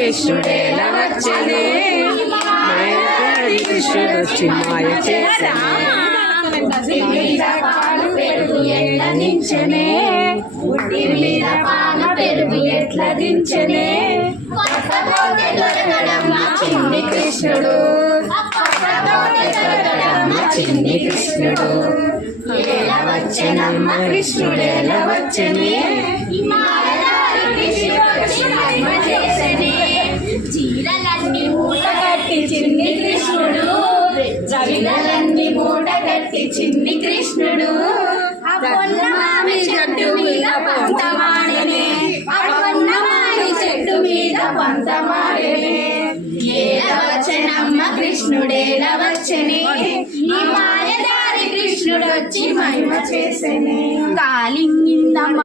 కృష్ణుడు వచ్చి మాయ కృష్ణుడు చిన్ని కృష్ణుడు ఎలా వచ్చనమ్మ కృష్ణుడేలా వచ్చనే చీరలన్నీ మూటగట్టి చిన్ని కృష్ణుడు చీరలన్నీ మూటగట్టి చిన్ని కృష్ణుడు మామి చెట్టు మీద పంతమాడనే మామి చెట్టు మీద పంతమాడనే ఎలా వచ్చనమ్మ కృష్ణుడేలా వచ్చనే ఈ మాయదారి కృష్ణుడు వచ్చి మహిమ చేసనే కాలింగిందమ్మ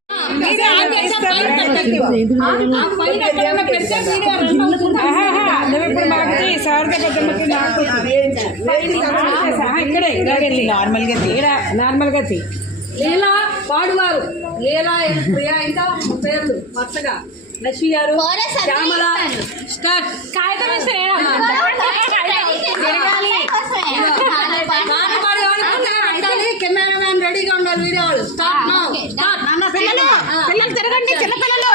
నార్మల్ గా లీలా పాడువారు లీలా ప్రియా ఇంకా పేర్లు వరుసగా లక్ష్మి గారు శ్యామల స్టార్ట్ కాగితం ఇస్తే కెమెరామ్యాన్ రెడీగా ఉండాలి వీడియో వాళ్ళు స్టార్ట్ పిల్లలు తిరగండి చిన్నపిల్లలు